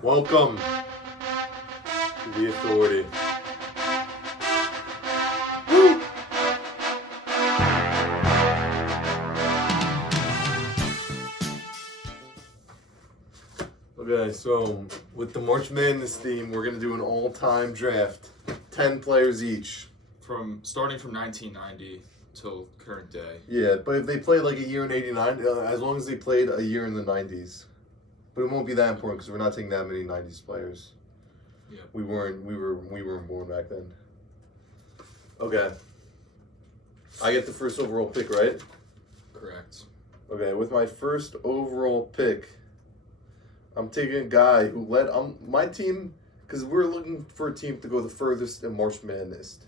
Welcome to the authority. Okay, so with the March Madness theme, we're gonna do an all-time draft, 10 players each. Starting from 1990 till current day. Yeah, but if they played like a year in '89, as long as they played a year in the '90s, but it won't be that important because we're not taking that many '90s players. Yeah. We weren't born back then. Okay. I get the first overall pick, right? Correct. Okay, with my first overall pick, I'm taking a guy who led my team because we're looking for a team to go the furthest in March Madness.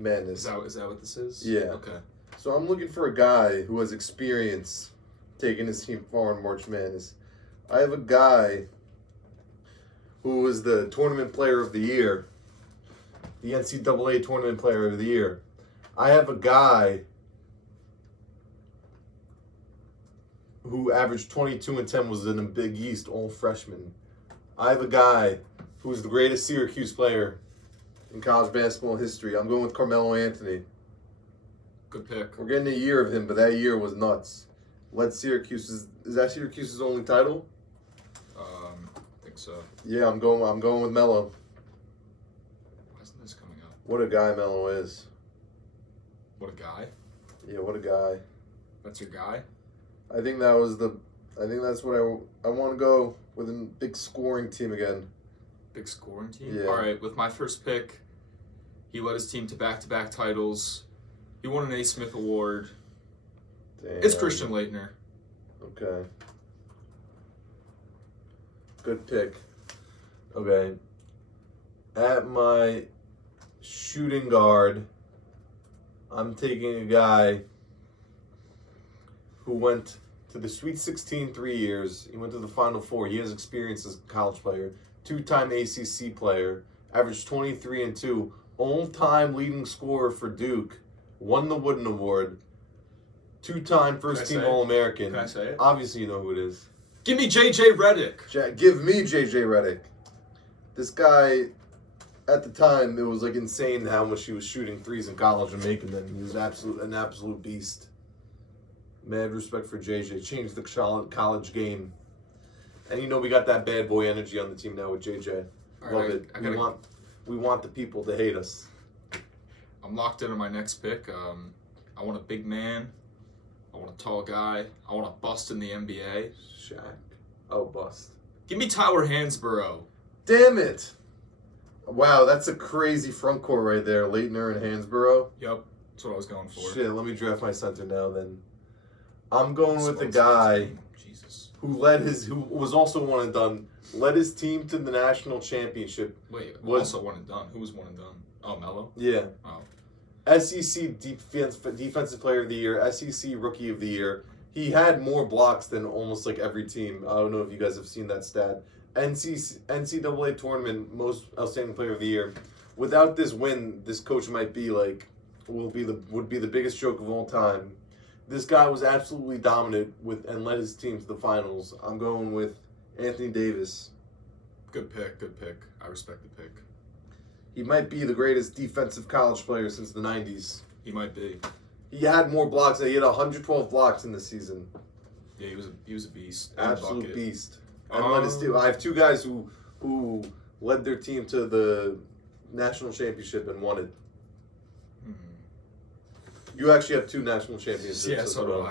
Is that what this is? Yeah. Okay. So I'm looking for a guy who has experience taking his team far in March Madness. I have a guy who was the tournament player of the year, the NCAA tournament player of the year. I have a guy who averaged 22 and 10, was in the Big East, all freshman. I have a guy who's the greatest Syracuse player in college basketball history. I'm going with Carmelo Anthony. Good pick. We're getting a year of him, but that year was nuts. Led Syracuse. Is that Syracuse's only title? I think so. Yeah, I'm going with Melo. Why isn't this coming up? What a guy Melo is. What a guy. Yeah, what a guy. That's your guy? I think that's what I want to go with, a big scoring team again. Big scoring team? Yeah. All right, with my first pick, he led his team to back-to-back titles. He won an A. Smith Award. Damn. It's Christian Laettner. Okay. Good pick. Okay. At my shooting guard, I'm taking a guy who went to the Sweet 16 3 years. He went to the Final Four. He has experience as a college player. 2-time ACC player. Averaged 23 and 2. All-time leading scorer for Duke. Won the Wooden Award. 2-time first-team All-American. Can I say it? Obviously, you know who it is. Give me J.J. Redick. Give me J.J. Redick. This guy, at the time, it was like insane how much he was shooting threes in college and making them. He was an absolute beast. Mad respect for J.J. Changed the college game. And we got that bad boy energy on the team now with J.J. Love it. We want the people to hate us. I'm locked into my next pick. I want a big man. I want a tall guy. I want a bust in the NBA. Shaq. Oh, bust. Give me Tyler Hansborough. Damn it. Wow, that's a crazy front court right there. Laettner and Hansborough. Yep, that's what I was going for. Shit, let me draft my center now then. I'm going with the guy who was also one and done, led his team to the national championship. Wait, also one and done. Who was one and done? Oh, Melo? Yeah. Oh. SEC Defensive Player of the Year, SEC Rookie of the Year. He had more blocks than almost like every team. I don't know if you guys have seen that stat. NCAA Tournament Most Outstanding Player of the Year. Without this win, this coach might be would be the biggest joke of all time. This guy was absolutely dominant and led his team to the finals. I'm going with Anthony Davis. Good pick, good pick. I respect the pick. He might be the greatest defensive college player since the 90s. He might be. He had more blocks. He had 112 blocks in the season. Yeah, he was a beast. Absolute beast. And led his team. I have two guys who led their team to the national championship and won it. You actually have 2 national championships. Yeah, so do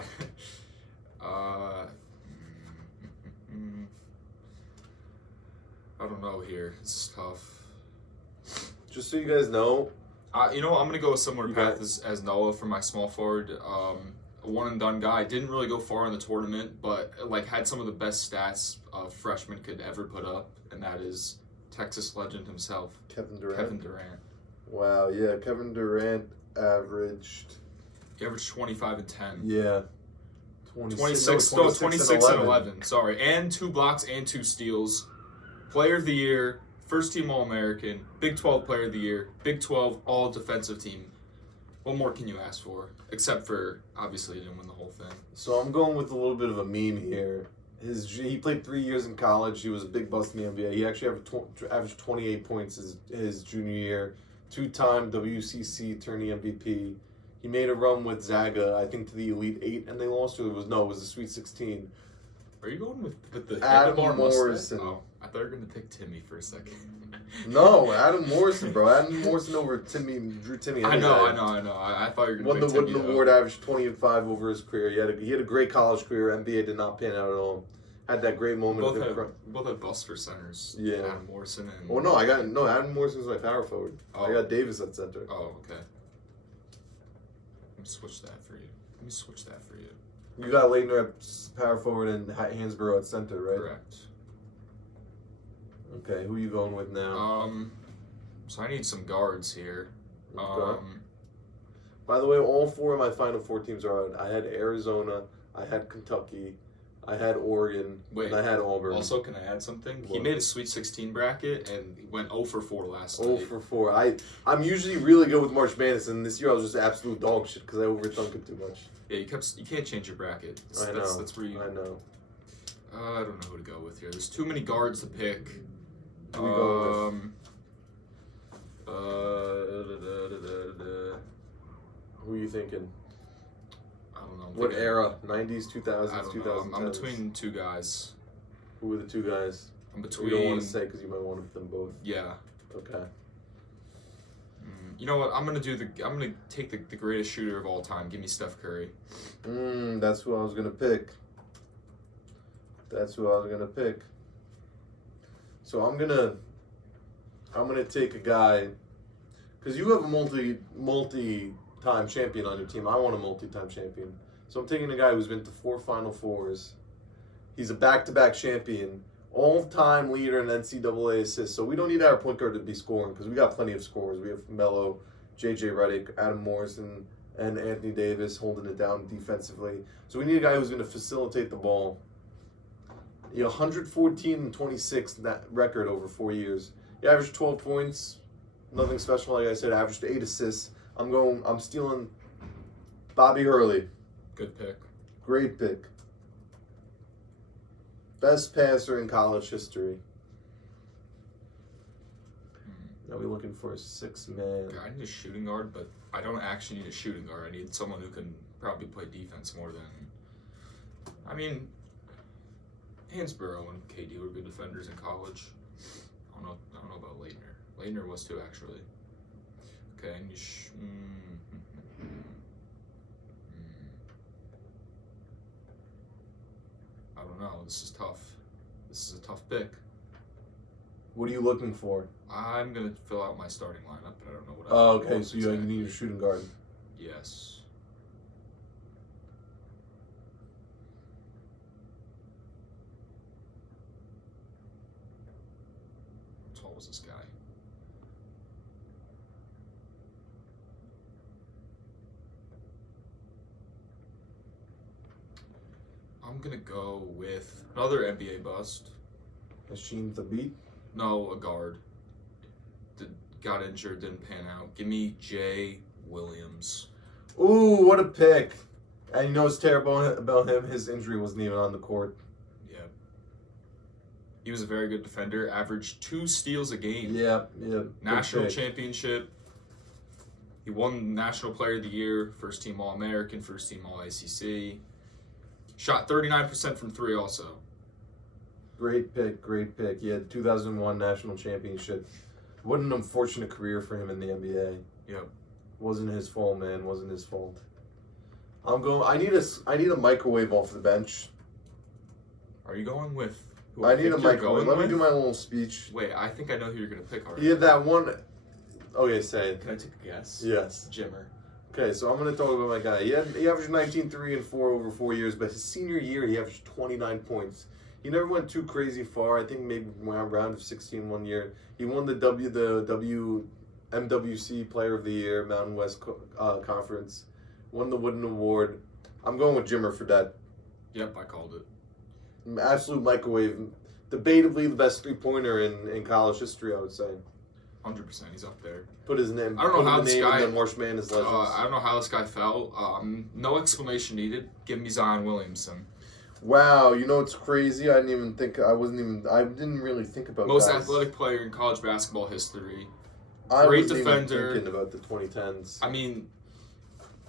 I. I don't know here. This is tough. Just so you guys know. I'm going to go a similar path as Noah for my small forward. A one-and-done guy. Didn't really go far in the tournament, but had some of the best stats a freshman could ever put up, and that is Texas legend himself. Kevin Durant. Wow, yeah. Kevin Durant averaged... He averaged 25 and 10. Yeah. 26 and 11. Sorry. And 2 blocks and 2 steals. Player of the Year, first team All-American, Big 12 Player of the Year, Big 12 All-Defensive Team. What more can you ask for? Except for, obviously, he didn't win the whole thing. So I'm going with a little bit of a meme here. He played 3 years in college. He was a big bust in the NBA. He actually averaged 28 points his junior year. 2-time WCC tourney MVP. He made a run with Zaga, I think, to the Elite Eight, and they lost. Or it was the Sweet 16. Are you going with the Adam handlebar Morrison? mustache? Oh, I thought you were gonna pick Timmy for a second. No, Adam Morrison, bro. Adam Morrison over Drew Timmy. I know. I thought you were gonna Won the pick Timmy. Wooden Award, averaged 20-5 over his career. He had a great college career. NBA did not pan out at all. Had that great moment. Both had busts for centers. Yeah. Adam Morrison and. Oh no, Adam Morrison was my power forward. Oh. I got Davis at center. Oh, okay. Let me switch that for you. You got Leitner at power forward and Hansborough at center, right? Correct. Okay, who are you going with now? So I need some guards here. Okay. By the way, all 4 of my Final Four teams are out. I had Arizona, I had Kentucky, I had Oregon, and I had Auburn. Also, can I add something? What? He made a Sweet 16 bracket and he went 0 for 4 last night. 0 for 4. I'm usually really good with March Madness, and this year I was just absolute dog shit because I overthunk it too much. Yeah, you can't change your bracket. I know. That's where you. I know. I don't know who to go with here. There's too many guards to pick. Who we go with? Who are you thinking? I don't know. What era? 90s, 2000s, I don't 2010s? know. I'm between 2 guys. Who are the 2 guys? I'm We between. don't want to say because you might want to put them both. Yeah. Okay. You know what? I'm gonna take the greatest shooter of all time. Give me Steph Curry. That's who I was gonna pick. So I'm gonna take a guy because you have a multi-time champion on your team. I want a multi-time champion, so I'm taking a guy who's been to 4 Final Fours. He's a back-to-back champion, all-time leader in NCAA assists. So we don't need our point guard to be scoring because we got plenty of scorers. We have Melo, J.J. Redick, Adam Morrison, and Anthony Davis holding it down defensively. So we need a guy who's going to facilitate the ball. 114 and 26 that record over 4 years. He averaged 12 points, nothing special. Like I said, averaged 8 assists. I'm stealing Bobby Hurley. Good pick. Great pick. Best passer in college history. Now we're looking for a 6-man. I need a shooting guard, but I don't actually need a shooting guard. I need someone who can probably play defense more than. I mean, Hansborough and KD were good defenders in college. I don't know about Leitner. Leitner was too, actually. Okay, I need I don't know. This is tough. This is a tough pick. What are you looking for? I'm gonna fill out my starting lineup, but I don't know what. Oh, okay. So you need a shooting guard. Yes. How tall was this guy? I'm gonna go with another NBA bust. Hasheem Thabeet? No, a guard. Got injured, didn't pan out. Give me Jay Williams. Ooh, what a pick. And you know what's terrible about him? His injury wasn't even on the court. Yeah. He was a very good defender. Averaged 2 steals a game. Yeah. National championship. He won National Player of the Year, first team All-American, first team All-ACC. Shot 39% from 3 also. Great pick. He had 2001 National Championship. What an unfortunate career for him in the NBA. Yep. Wasn't his fault, man. Wasn't his fault. I need a microwave off the bench. Are you going with? I need a microwave. Let me do my little speech. Wait, I think I know who you're gonna pick already. He had that one. Okay, say it. Can I take a guess? Yes. Jimmer. Okay, so I'm going to talk about my guy. He averaged 19, 3, and 4 over 4 years, but his senior year he averaged 29 points. He never went too crazy far. I think maybe round of 16 one year. He won the MWC Player of the Year, Mountain West Conference. Won the Wooden Award. I'm going with Jimmer for that. Yep, I called it. Absolute microwave. Debatably the best three-pointer in college history, I would say. 100%, he's up there. Put his name. I don't know how this guy. March Madness legends. I don't know how this guy fell. No explanation needed. Give me Zion Williamson. Wow, you know it's crazy. I didn't really think about Most guys. athletic player in college basketball history. I Great wasn't defender. even thinking about the 2010s. I mean,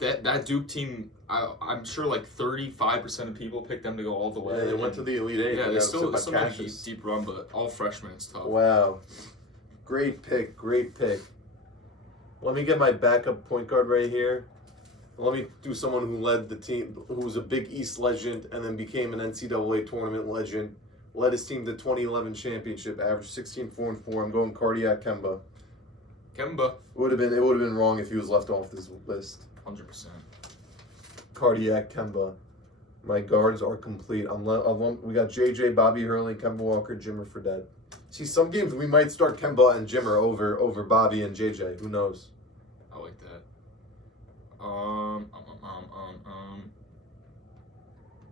that Duke team, I'm sure like 35% of people picked them to go all the way. Yeah, they went to the Elite Eight. Yeah, they still got made a deep run, but all freshmen, it's tough. Wow. Great pick. Let me get my backup point guard right here. Let me do someone who led the team, who was a Big East legend and then became an NCAA tournament legend. Led his team to the 2011 championship, averaged 16-4-4. I'm going Cardiac Kemba. Kemba. It would have been wrong if he was left off this list. 100%. Cardiac Kemba. My guards are complete. We got JJ, Bobby Hurley, Kemba Walker, Jimmer Fredette. See, some games we might start Kemba and Jimmer over Bobby and JJ. Who knows? I like that.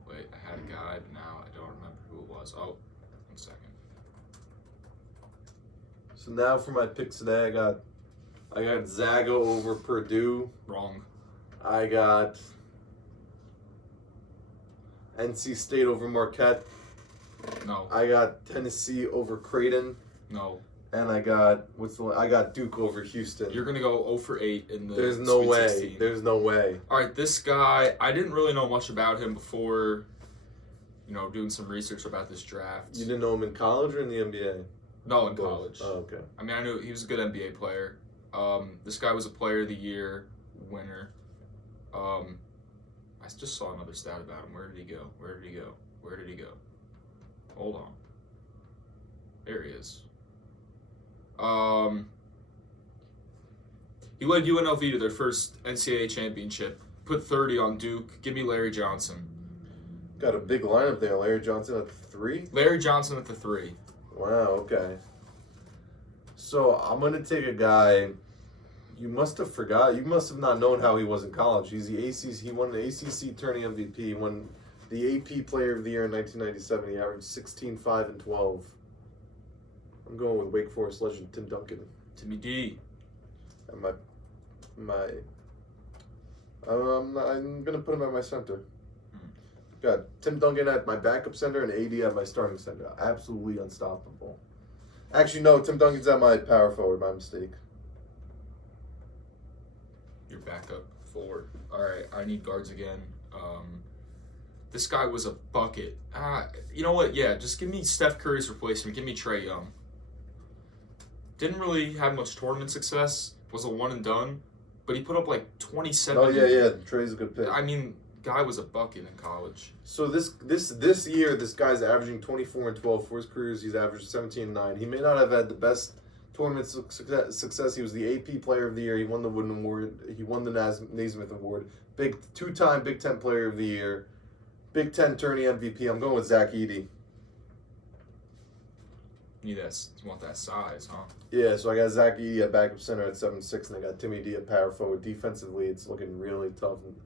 Wait, I had a guy, but now I don't remember who it was. Oh, 1 second. So now for my picks today, I got Zaga over Purdue. Wrong. I got NC State over Marquette. No. I got Tennessee over Creighton. No. And I got I got Duke over Houston. You're gonna go 0 for 8 in the There's no Sweet way. 16. There's no way. All right, this guy, I didn't really know much about him before, doing some research about this draft. You didn't know him in college or in the NBA? No, in college. Oh, okay. I mean, I knew he was a good NBA player. This guy was a Player of the Year winner. I just saw another stat about him. Where did he go? Hold on. There he is. He led UNLV to their first NCAA championship. Put 30 on Duke. Give me Larry Johnson. Got a big lineup there. Larry Johnson at 3? Larry Johnson at the 3. Wow, okay. So I'm going to take a guy you must have forgot. You must have not known how he was in college. He's the ACC. He won the ACC tourney MVP. He won the AP Player of the Year in 1997. He averaged 16, 5, and 12. I'm going with Wake Forest legend Tim Duncan. Timmy D. And I'm gonna put him at my center. Got Tim Duncan at my backup center and AD at my starting center. Absolutely unstoppable. Actually, no. Tim Duncan's at my power forward. My mistake. Your backup forward. All right, I need guards again. This guy was a bucket. You know what? Yeah, just give me Steph Curry's replacement. Give me Trae Young. Didn't really have much tournament success. Was a one and done, but he put up like 27. Oh yeah. Trae's a good pick. I mean, guy was a bucket in college. So this year, this guy's averaging 24 and 12 for his careers. He's averaged 17 and 9. He may not have had the best tournament success. He was the AP Player of the Year. He won the Wooden Award. He won the Naismith Award. Two-time Big Ten Player of the Year. Big Ten tourney MVP. I'm going with Zach Edey. You want that size, huh? Yeah, so I got Zach Edey at backup center at 7'6", and I got Timmy D at power forward. Defensively, it's looking really tough. And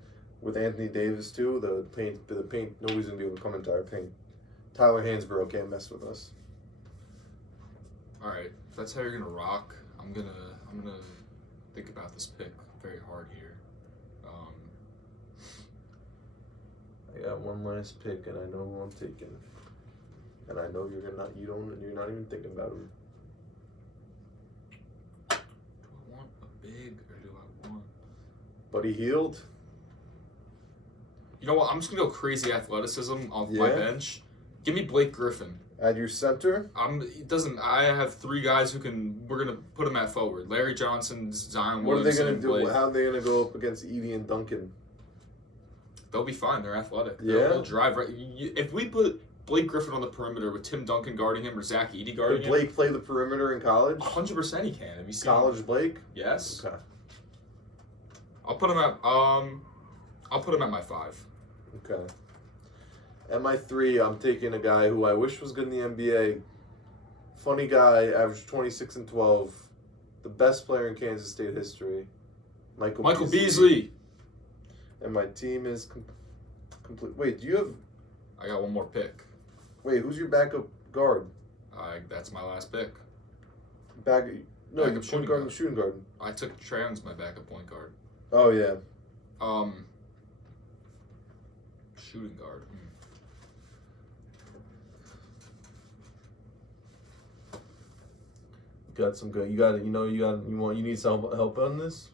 with Anthony Davis too, the paint, nobody's gonna be able to come into our paint. Tyler Hansborough can't mess with us. All right, if that's how you're gonna rock, I'm gonna think about this pick very hard here. I got one last pick, and I know who I'm taking. And I know you're not even thinking about him. Do I want a big or do I want? Buddy Hield. You know what? I'm just gonna go crazy athleticism off my bench. Give me Blake Griffin. At your center. I have three guys we're gonna put him at forward. Larry Johnson, Zion What Williamson. are they gonna do? Blake. How are they gonna go up against Edey and Duncan? They'll be fine. They're athletic. Yeah. They'll drive right. If we put Blake Griffin on the perimeter with Tim Duncan guarding him or Zach Edey guarding Did Blake play the perimeter in college? 100% he can. Have you seen College Blake? Yes. Okay. I'll put him at my 5. Okay. At my 3, I'm taking a guy who I wish was good in the NBA. Funny guy, averaged 26 and 12. The best player in Kansas State history. Michael Beasley. And my team is complete. Wait, do you have... I got one more pick. Wait, who's your backup guard? That's my last pick. Backup shooting guard and shooting guard. I took Trae Young as my backup point guard. Oh, yeah. Shooting guard. Got some good. You need some help on this?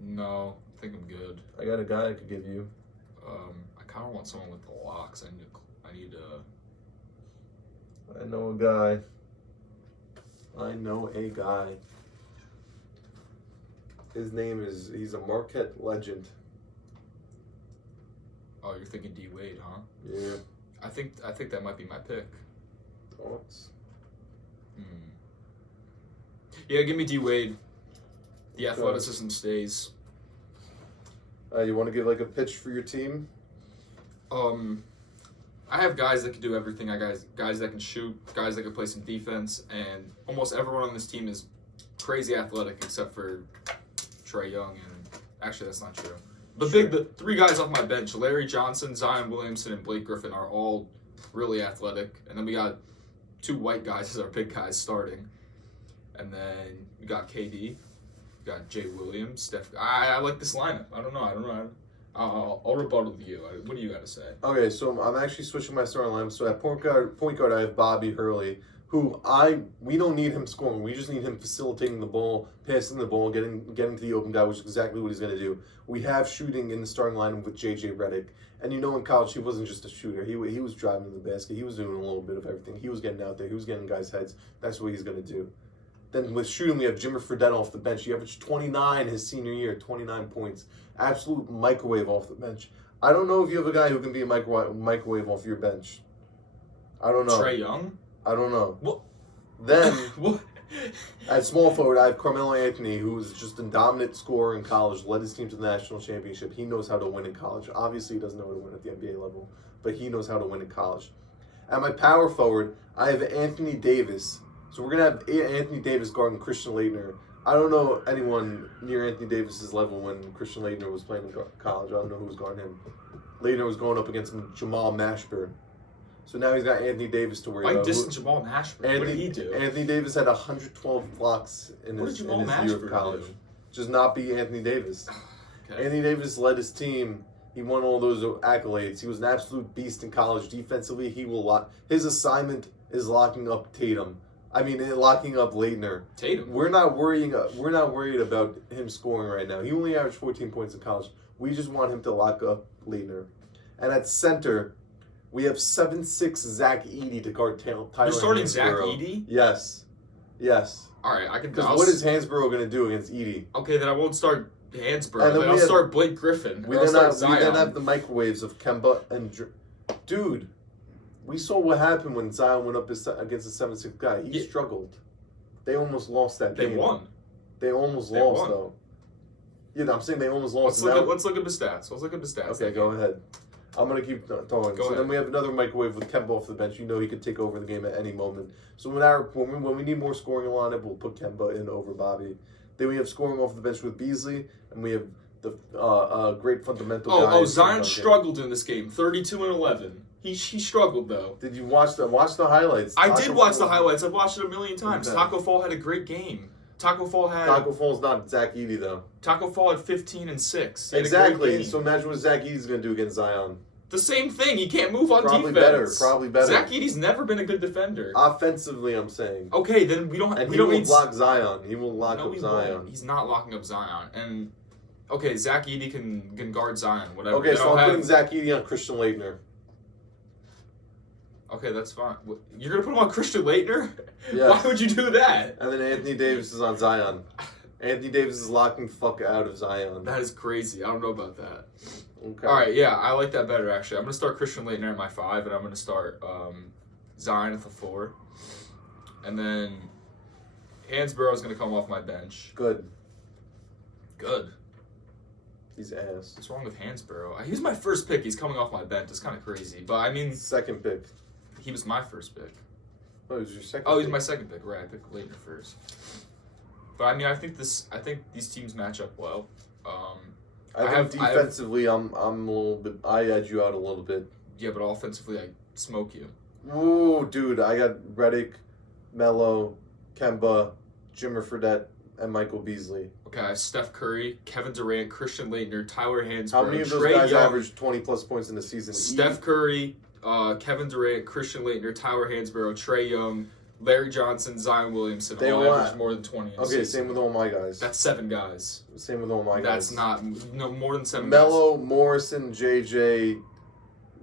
No, I think I'm good. I got a guy I could give you. I kind of want someone with the locks. I need I know a guy. His name he's a Marquette legend. Oh, you're thinking D Wade, huh? Yeah. I think that might be my pick. Thoughts? Yeah, give me D Wade. The athleticism stays. You want to give like a pitch for your team? I have guys that can do everything. I guys that can shoot, guys that can play some defense, and almost everyone on this team is crazy athletic except for Trae Young, and actually that's not true. The three guys off my bench, Larry Johnson, Zion Williamson, and Blake Griffin, are all really athletic. And then we got two white guys as our big guys starting. And then we got KD, we got Jay Williams, Steph. I like this lineup. I don't know. I'll rebuttal to you. What do you got to say? Okay, so I'm actually switching my starting lineup. So at point guard, I have Bobby Hurley, who we don't need him scoring. We just need him facilitating the ball, passing the ball, getting to the open guy, which is exactly what he's going to do. We have shooting in the starting lineup with JJ Redick. And in college, he wasn't just a shooter. He was driving to the basket. He was doing a little bit of everything. He was getting out there. He was getting guys' heads. That's what he's going to do. Then with shooting, we have Jimmer Fredette off the bench. He averaged 29 his senior year, 29 points. Absolute microwave off the bench. I don't know if you have a guy who can be a microwave off your bench. I don't know. Trae Young? I don't know. What? Then, what? At small forward, I have Carmelo Anthony, who was just a dominant scorer in college, led his team to the national championship. He knows how to win in college. Obviously, he doesn't know how to win at the NBA level, but he knows how to win in college. At my power forward, I have Anthony Davis. So we're going to have Anthony Davis guarding Christian Laettner. I don't know anyone near Anthony Davis's level when Christian Laettner was playing in college. I don't know who was guarding him. Laettner was going up against Jamal Mashburn. So now he's got Anthony Davis to worry about. Why distance Jamal Mashburn? What did he do? Anthony Davis had 112 blocks in his year of college. Just not be Anthony Davis. Okay. Anthony Davis led his team. He won all those accolades. He was an absolute beast in college. Defensively, his assignment is locking up Tatum. Locking up Laettner. Tatum. We're not worried about him scoring right now. He only averaged 14 points in college. We just want him to lock up Laettner. And at center, we have 7'6" Zach Edey to guard Tyler. You're starting Hansborough. Zach Edey? Yes. All right, I can. Because what is Hansborough going to do against Edey? Okay, then I won't start Hansborough. Then I'll start Blake Griffin. We then have the microwaves of Kemba and dude. We saw what happened when Zion went up against a 7'6" guy. He struggled. They almost lost that game. They won. They almost lost though. Yeah, I'm saying they almost lost. Let's look at the stats. Okay, go ahead. I'm going to keep talking. Then we have another microwave with Kemba off the bench. He could take over the game at any moment. So when we need more scoring on it, we'll put Kemba in over Bobby. Then we have scoring off the bench with Beasley, and we have the great fundamental guy. Zion struggled in this game. 32 and 11. He struggled though. Did you watch the highlights? I did watch the highlights. I've watched it a million times. Okay. Taco Fall had a great game. Taco Fall's not Zach Edey though. Taco Fall had 15 and 6. Exactly. So imagine what Zach Edey's going to do against Zion. The same thing. He can't move on defense. Probably better. Zach Edey's never been a good defender. Offensively, I'm saying. Okay, then we don't. And he will block Zion. He will lock up Zion. Won't. He's not locking up Zion. And okay, Zach Edey can guard Zion. Whatever. Okay, so I'm putting Zach Edey on Christian Laettner. Okay, that's fine. You're gonna put him on Christian Laettner? Yes. Why would you do that? And then Anthony Davis is on Zion. Anthony Davis is locking the fuck out of Zion. That is crazy. I don't know about that. Okay. All right, yeah, I like that better actually. I'm gonna start Christian Laettner at my 5, and I'm gonna start Zion at the 4, and then Hansborough is gonna come off my bench. Good. He's ass. What's wrong with Hansborough? He was my first pick. He's coming off my bench. It's kind of crazy, but second pick. He was my first pick. Oh, he was your second. Oh, he's my second pick. Right, I picked Laettner first. But I think these teams match up well. I think defensively, I'm a little bit. I edge you out a little bit. Yeah, but offensively, I smoke you. Ooh, dude, I got Redick, Melo, Kemba, Jimmer Fredette, and Michael Beasley. Okay, I have Steph Curry, Kevin Durant, Christian Laettner, Tyler Hansborough. How many of those guys averaged 20-plus points in the season? Steph Curry, Kevin Durant, Christian Laettner, Tyler Hansborough, Trae Young, Larry Johnson, Zion Williamson They all all- averaged more than 20 in a Okay, season. same with all my guys. That's 7 guys. Same with all my That's guys. not more than 7 Melo, Morrison, JJ,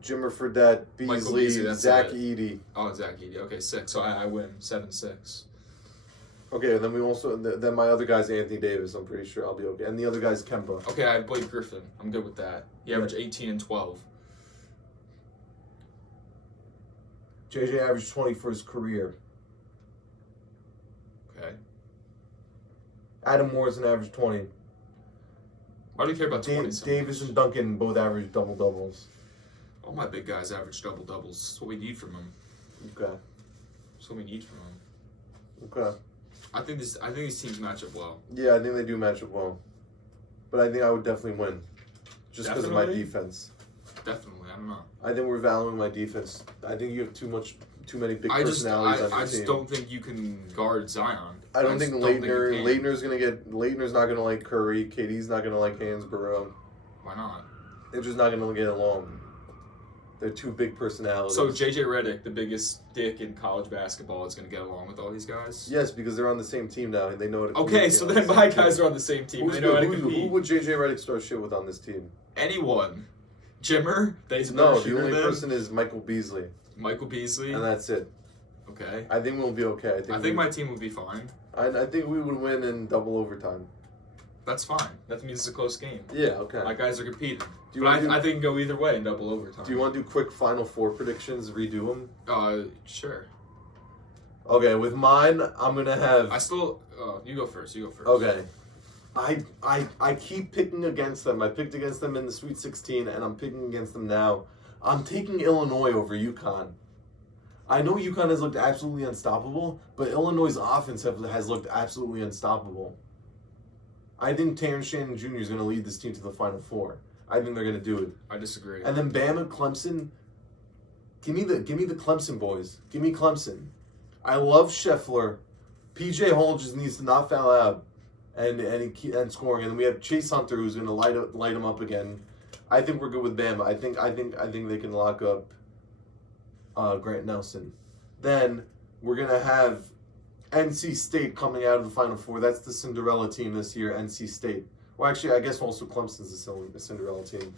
Jimmer Fredette, Michael Beasley, Beasley, that's Zach it. Edey. Oh, Zach Edey. Okay, 6. So I win 7-6. Okay, and then we also then my other guy's Anthony Davis. I'm pretty sure I'll be okay. And the other guy's Kemba. Okay, I have Blake Griffin. I'm good with that. He averaged 18 and 12. JJ averaged 20 for his career. Okay. Adam Morrison averaged 20. Why do you care about 20 so Davis much? and Duncan both averaged double-doubles. All my big guys average double-doubles. That's what we need from them. Okay. That's what we need from them. Okay. I think these teams match up well. Yeah, I think they do match up well. But I think I would definitely win. Just because of my Definitely? defense. Definitely. I don't know. I think we're valuing my defense. I think you have too many big personalities on your I team. just don't think you can guard Zion. I don't think just don't think you can. Leitner's not gonna like Curry. KD's not gonna like Hansborough. Why not? They're just not gonna get along. They're two big personalities. So JJ Redick, the biggest dick in college basketball, is going to get along with all these guys? Yes, because they're on the same team now and they know how to Okay, communicate so on then the my same guys team. are on the same team. Who's They know how to who compete. would JJ Redick start shit with on this team? Anyone. Jimmer? He's a No, better the shooter only than person is Michael Beasley, Michael Beasley. and that's it. Okay. I think we'll be okay. I think my team would be fine. I think we would win in double overtime. That's fine. That means it's a close game. Yeah, okay. My guys are competing. Do you But wanna I think it can go either way in double overtime. Do you want to do quick Final Four predictions? Redo them? Sure. Okay, with mine, I'm gonna have. I still. You go first. Okay. I keep picking against them. I picked against them in the Sweet 16, and I'm picking against them now. I'm taking Illinois over UConn. I know UConn has looked absolutely unstoppable, but Illinois' offense has looked absolutely unstoppable. I think Terrence Shannon Jr. is going to lead this team to the Final Four. I think they're going to do it. I disagree. And then Bama, Clemson. Give me the Clemson boys. Give me Clemson. I love Scheffler. PJ Hall just needs to not foul out and scoring. And then we have Chase Hunter who's going to light him up again. I think we're good with Bama. I think they can lock up Grant Nelson. Then we're going to have NC State coming out of the Final Four. That's the Cinderella team this year, NC State. Well, actually, I guess also Clemson's a Cinderella team.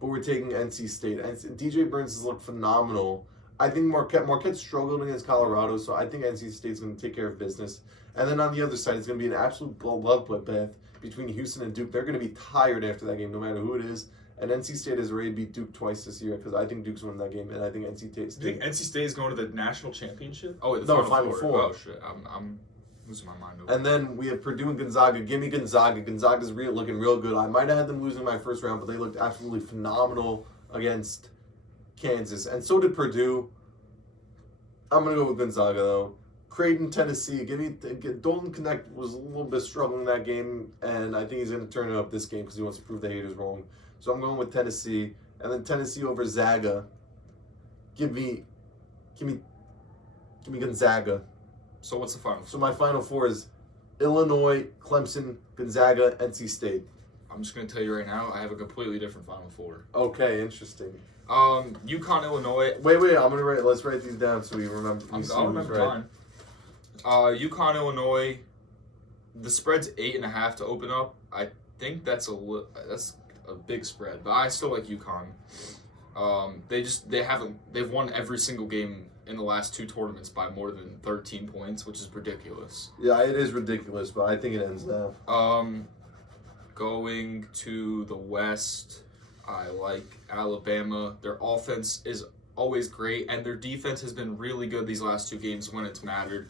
But we're taking NC State. And DJ Burns has looked phenomenal. I think Marquette struggled against Colorado, so I think NC State's going to take care of business. And then on the other side, it's going to be an absolute bloodbath between Houston and Duke. They're going to be tired after that game, no matter who it is. And NC State has already beat Duke twice this year because I think Duke's winning that game, and I think NC State. You think NC State is going to the national championship? Oh, wait, No, Final Final Four. Four. Oh shit, I'm losing my mind over. And then we have Purdue and Gonzaga. Give me Gonzaga. Gonzaga's looking real good. I might have had them losing my first round, but they looked absolutely phenomenal against Kansas. And so did Purdue. I'm going to go with Gonzaga, though. Creighton, Tennessee. Dalton Connect was a little bit struggling in that game, and I think he's going to turn it up this game because he wants to prove the haters wrong. So I'm going with Tennessee. And then Tennessee over Zaga. Give me Gonzaga. So what's the final? So my Final Four is Illinois, Clemson, Gonzaga, NC State. I'm just gonna tell you right now, I have a completely different Final Four. Okay, interesting. UConn, Illinois. Wait, I'm gonna write. Let's write these down so we remember. I'll remember mine. UConn, Illinois. The spread's 8.5 to open up. I think that's a big spread, but I still like UConn. They've won every single game in the last 2 tournaments by more than 13 points, which is ridiculous. Yeah, it is ridiculous, but I think it ends now. Going to the West, I like Alabama. Their offense is always great, and their defense has been really good these last 2 games when it's mattered.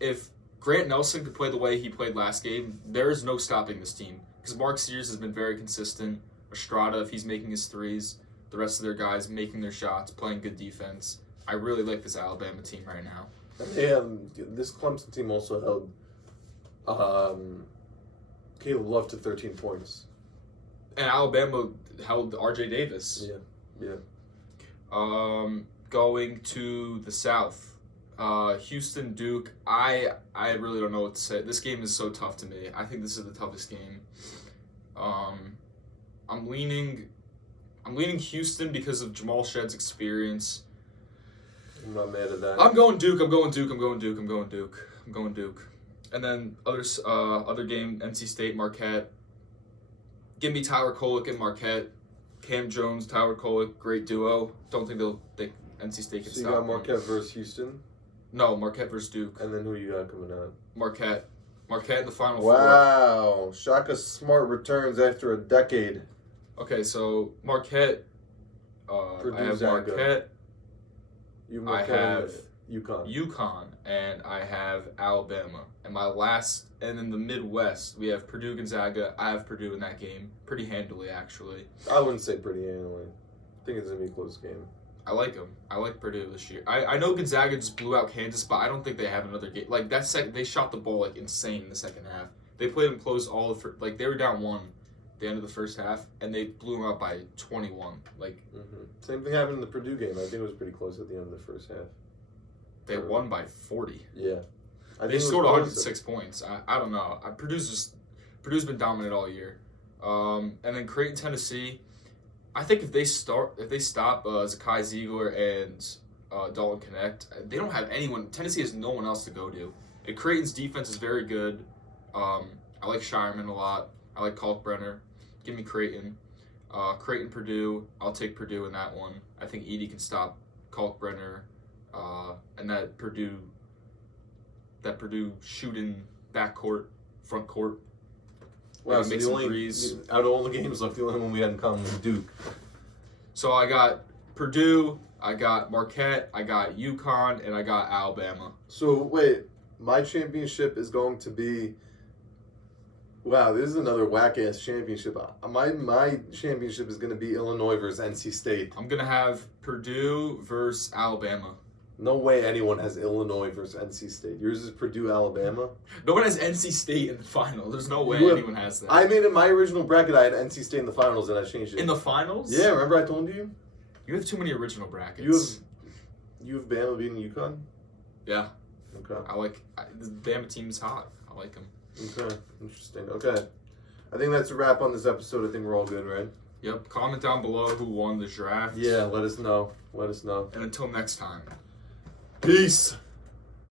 If Grant Nelson could play the way he played last game, there is no stopping this team. Because Mark Sears has been very consistent. Estrada, if he's making his threes, the rest of their guys making their shots, playing good defense. I really like this Alabama team right now. And this Clemson team also held Caleb Love to 13 points. And Alabama held R.J. Davis. Yeah. Going to the South. Houston, Duke. I really don't know what to say. This game is so tough to me. I think this is the toughest game. I'm leaning Houston because of Jamal Shedd's experience. I'm not mad at that. I'm going Duke. And then other game, NC State, Marquette. Give me Tyler Kolek and Marquette. Cam Jones, Tyler Kolek, great duo. Don't think NC State can So stop. you got them. Marquette versus Houston? No, Marquette versus Duke. And then who you got coming out? Marquette in the Final Four. Wow. Shaka Smart returns after a decade. Okay, so Marquette. I have Marquette. I have UConn, and I have Alabama. And in the Midwest, we have Purdue, Gonzaga. I have Purdue in that game pretty handily, actually. I wouldn't say pretty handily. I think it's going to be a close game. I like them. I like Purdue this year. I know Gonzaga just blew out Kansas, but I don't think they have another game. Like, they shot the ball, like, insane in the second half. They played them close all the like, they were down 1 at the end of the first half, and they blew them out by 21. Like, Same thing happened in the Purdue game. I think it was pretty close at the end of the first half. they won by 40. Yeah. They scored 106 points. I don't know. Purdue's been dominant all year. And then Creighton, Tennessee. I think if they stop Zakai Ziegler and Dalton Connect, they don't have anyone. Tennessee has no one else to go to. And Creighton's defense is very good. I like Shireman a lot. I like Kalkbrenner. Give me Creighton. Creighton, Purdue. I'll take Purdue in that one. I think Edey can stop Kalkbrenner. And that Purdue shooting backcourt, front court. Wow, so out of all the games left, the only one we had in common was Duke. So I got Purdue, I got Marquette, I got UConn, and I got Alabama. So, wait, my championship is going to be... Wow, this is another whack-ass championship. My championship is going to be Illinois versus NC State. I'm going to have Purdue versus Alabama. No way anyone has Illinois versus NC State. Yours is Purdue, Alabama? No one has NC State in the final. There's no way anyone has that. I made it my original bracket. I had NC State in the finals, and I changed it. In the finals? Yeah, remember I told you? You have too many original brackets. You have Bama beating UConn? Yeah. Okay. The Bama team is hot. I like them. Okay. Interesting. Okay. I think that's a wrap on this episode. I think we're all good, right? Yep. Comment down below who won the draft. Yeah, let us know. And until next time. Peace.